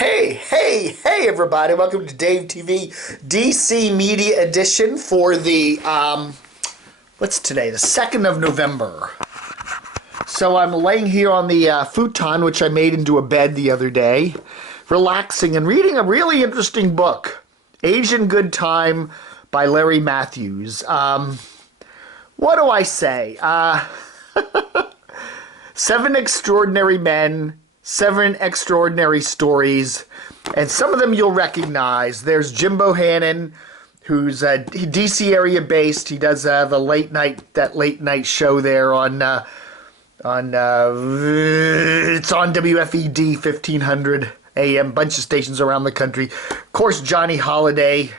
Hey, everybody. Welcome to Dave TV DC Media Edition for the, what's today? The 2nd of November. So I'm laying here on the futon, which I made into a bed the other day, relaxing and reading a really interesting book, Age in Good Time by Larry Matthews. What do I say? 7 extraordinary men, 7 extraordinary stories, and some of them you'll recognize. There's Jim Bohannon, who's DC area based. He does the late night show there on it's on WFED 1500 AM, bunch of stations around the country. Of course, Johnny Holliday.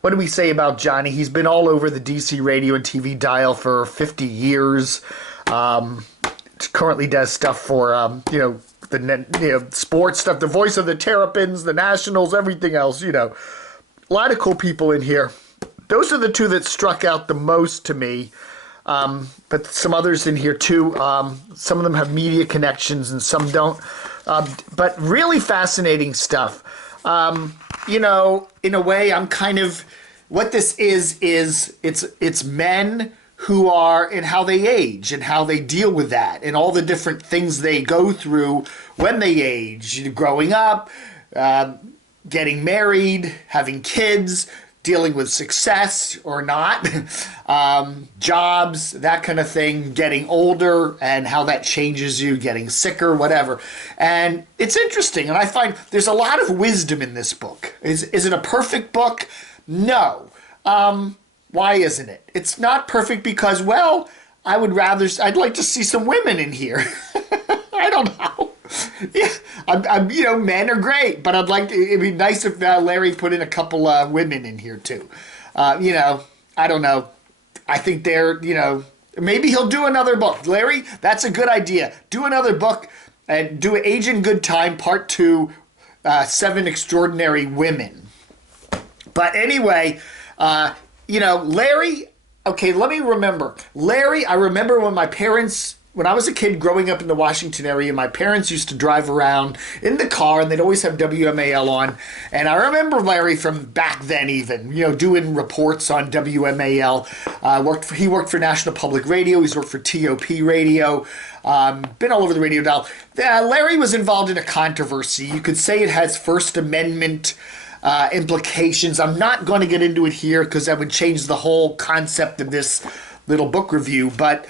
What do we say about Johnny? He's been all over the DC radio and TV dial for 50 years. Currently does stuff for the sports stuff, the voice of the Terrapins, the Nationals, everything else. A lot of cool people in here. Those are the two that struck out the most to me. But some others in here too. Some of them have media connections and some don't. But really fascinating stuff. In a way, I'm kind of, what this is it's men who are, and how they age and how they deal with that and all the different things they go through when they age, growing up, getting married, having kids, dealing with success or not, jobs, that kind of thing, getting older and how that changes you, getting sicker, whatever. And it's interesting, and I find there's a lot of wisdom in this book. Is it a perfect book? No. Why isn't it? It's not perfect because, well, I'd like to see some women in here. I don't know. Yeah, men are great, but it'd be nice if Larry put in a couple women in here too. I don't know. I think maybe he'll do another book. Larry, that's a good idea. Do another book and do Age in Good Time, Part 2, 7 Extraordinary Women. But anyway, Larry, okay, let me remember. Larry, I remember when I was a kid growing up in the Washington area, my parents used to drive around in the car and they'd always have WMAL on. And I remember Larry from back then even, doing reports on WMAL. He worked for National Public Radio. He's worked for TOP Radio. Been all over the radio dial. Larry was involved in a controversy. You could say it has First Amendment implications. I'm not going to get into it here because that would change the whole concept of this little book review. But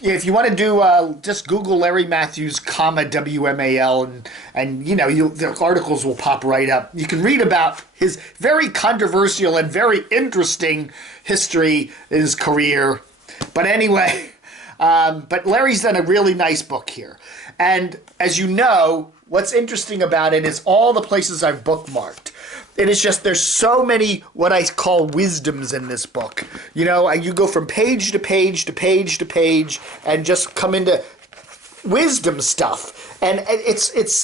if you want to do, just Google Larry Matthews, WMAL, and the articles will pop right up. You can read about his very controversial and very interesting history in his career. But anyway, but Larry's done a really nice book here. And as you know, what's interesting about it is all the places I've bookmarked. It is just, there's so many what I call wisdoms in this book. You go from page to page to page to page and just come into wisdom stuff. And it's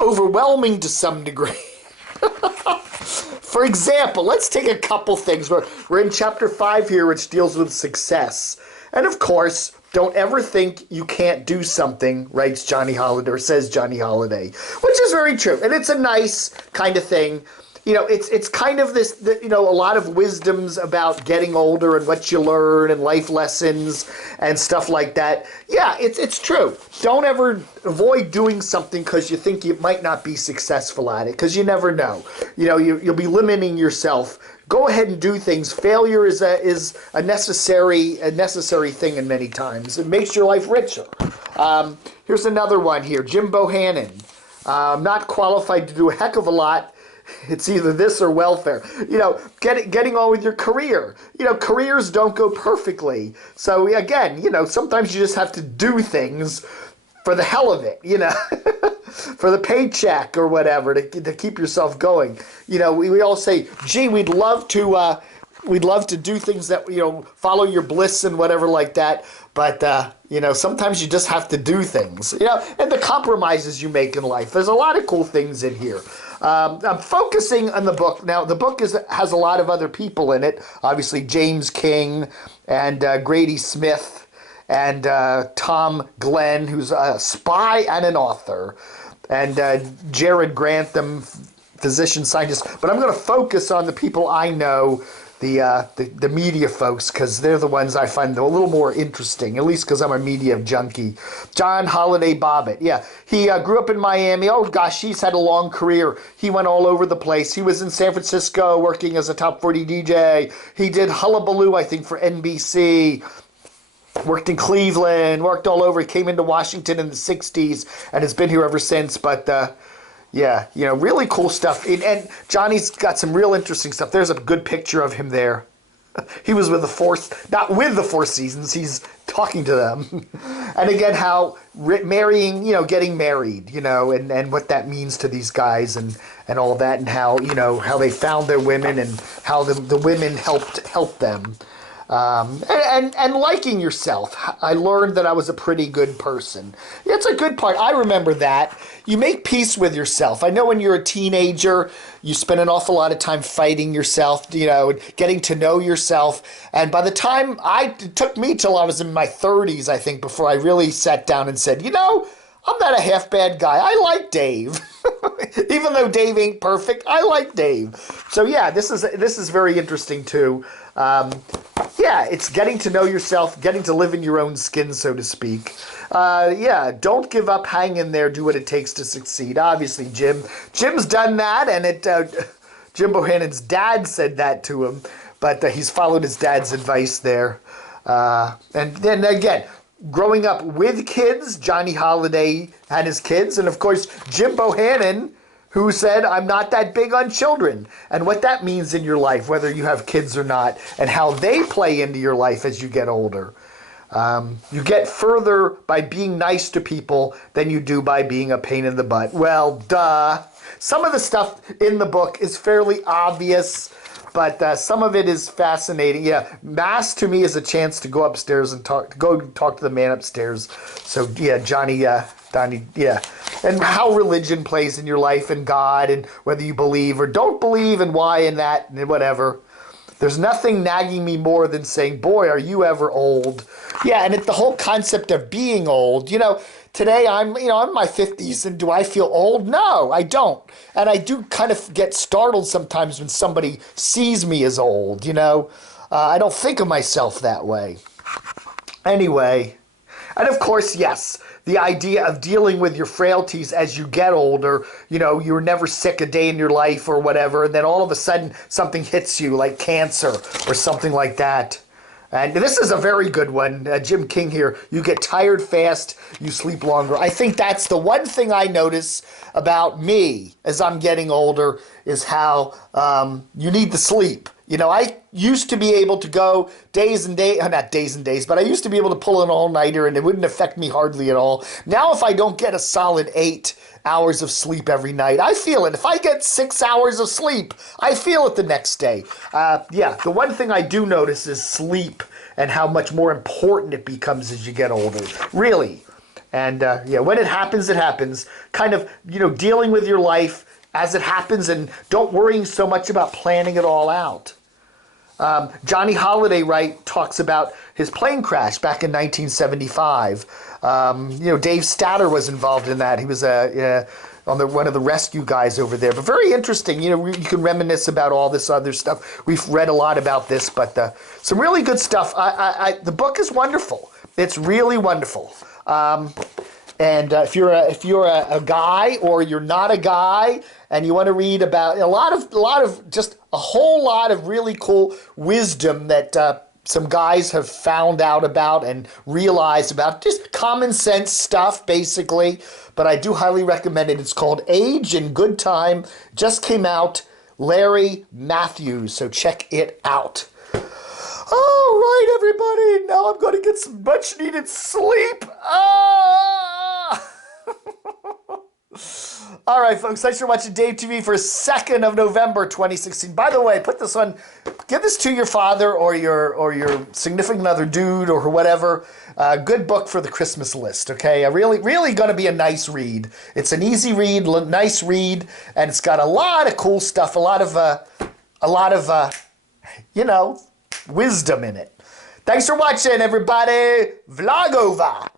overwhelming to some degree. For example, let's take a couple things. We're in chapter 5 here, which deals with success. And of course, don't ever think you can't do something, writes Johnny Holliday, or says Johnny Holliday, which is very true. And it's a nice kind of thing. It's kind of this, a lot of wisdoms about getting older and what you learn and life lessons and stuff like that. Yeah, it's true. Don't ever avoid doing something because you think you might not be successful at it, because you never know. You'll be limiting yourself. Go ahead and do things. Failure is a necessary thing in many times. It makes your life richer. Here's another one here. Jim Bohannon. Not qualified to do a heck of a lot. It's either this or welfare. Getting on with your career. Careers don't go perfectly. So again, sometimes you just have to do things for the hell of it, for the paycheck or whatever, to keep yourself going. We all say, gee, we'd love to do things that, follow your bliss and whatever like that. But, sometimes you just have to do things, and the compromises you make in life. There's a lot of cool things in here. I'm focusing on the book. Now, the book has a lot of other people in it. Obviously, James King and Grady Smith and Tom Glenn, who's a spy and an author. and Jared Grantham, physician scientist. But I'm going to focus on the people I know, the media folks, because they're the ones I find a little more interesting, at least because I'm a media junkie. John Holliday Bobbitt, yeah. He grew up in Miami. Oh, gosh, he's had a long career. He went all over the place. He was in San Francisco working as a top 40 DJ. He did Hullabaloo, I think, for NBC. Worked in Cleveland, worked all over. He came into Washington in the 60s and has been here ever since. But, yeah, you know, really cool stuff. And Johnny's got some real interesting stuff. There's a good picture of him there. He was with not with the Four Seasons, he's talking to them. And again, how marrying, you know, getting married, you know, and what that means to these guys and all that, and how, you know, how they found their women and how the women helped them. And liking yourself. I learned that I was a pretty good person. It's a good part. I remember that. You make peace with yourself. I know when you're a teenager, you spend an awful lot of time fighting yourself, you know, getting to know yourself. And by the time it took me till I was in my 30s, I think, before I really sat down and said, you know, I'm not a half bad guy. I like Dave. Even though Dave ain't perfect, I like Dave. So yeah, this is very interesting too. Yeah, it's getting to know yourself, getting to live in your own skin, so to speak. Yeah, don't give up, hang in there, do what it takes to succeed. Obviously, Jim's done that, and Jim Bohannon's dad said that to him, but he's followed his dad's advice there. And then again, growing up with kids, Johnny Holliday had his kids, and of course, Jim Bohannon, who said, I'm not that big on children, and what that means in your life, whether you have kids or not, and how they play into your life as you get older. You get further by being nice to people than you do by being a pain in the butt. Well, duh. Some of the stuff in the book is fairly obvious, but some of it is fascinating. Yeah, Mass to me is a chance to go upstairs and talk to the man upstairs. So yeah, Donnie, yeah. And how religion plays in your life and God and whether you believe or don't believe and why and that and whatever. There's nothing nagging me more than saying, boy, are you ever old. Yeah, and the whole concept of being old. You know, today I'm in my 50s, and do I feel old? No, I don't. And I do kind of get startled sometimes when somebody sees me as old, you know. I don't think of myself that way. Anyway, and of course, yes, the idea of dealing with your frailties as you get older. You know, you were never sick a day in your life or whatever, and then all of a sudden something hits you like cancer or something like that. And this is a very good one, Jim King here. You get tired fast, you sleep longer. I think that's the one thing I notice about me as I'm getting older is how you need the sleep. You know, I used to be able to go days and days, not days and days, but I used to be able to pull an all-nighter and it wouldn't affect me hardly at all. Now if I don't get a solid 8 hours of sleep every night, I feel it. If I get 6 hours of sleep, I feel it the next day. Yeah, the one thing I do notice is sleep and how much more important it becomes as you get older. Really. And yeah, when it happens, it happens. Kind of, you know, dealing with your life as it happens and don't worrying so much about planning it all out. Johnny Holliday talks about his plane crash back in 1975. You know, Dave Statter was involved in that. He was one of the rescue guys over there. But very interesting. You know, you can reminisce about all this other stuff. We've read a lot about this, but some really good stuff. The book is wonderful. It's really wonderful. And if you're a guy or you're not a guy and you want to read about a whole lot of really cool wisdom that some guys have found out about and realized about, just common sense stuff basically, but I do highly recommend it. It's called Age in Good Time. Just came out. Larry Matthews, so check it out. All right, everybody, now I'm going to get some much needed sleep. All right, folks, thanks for watching Dave TV for 2nd of November 2016. By the way, put this on, give this to your father or your significant other dude or whatever. Good book for the Christmas list, okay? Really going to be a nice read. It's an easy read, nice read, and it's got a lot of cool stuff, a lot of you know, wisdom in it. Thanks for watching, everybody. Vlog over.